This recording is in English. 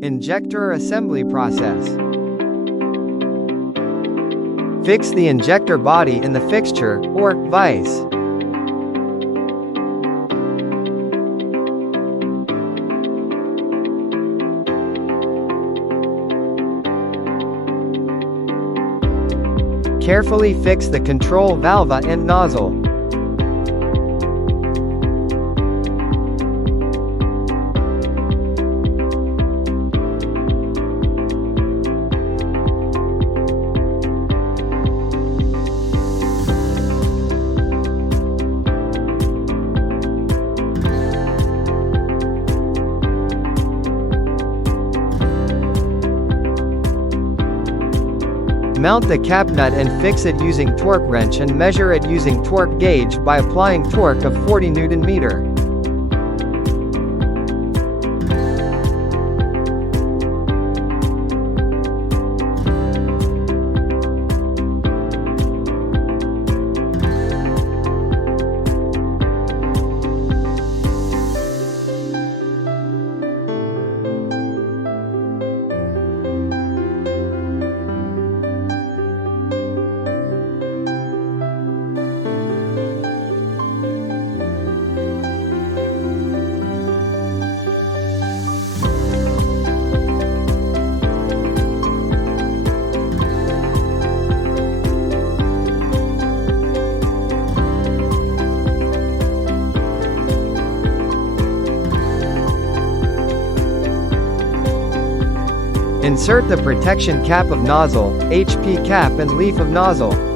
Injector Assembly Process. Fix the injector body in the fixture, or vise. Carefully fix the control valve and nozzle. Mount the cap nut and fix it using torque wrench and measure it using torque gauge by applying torque of 40 Nm. Insert the protection cap of nozzle, HP cap and leaf of nozzle.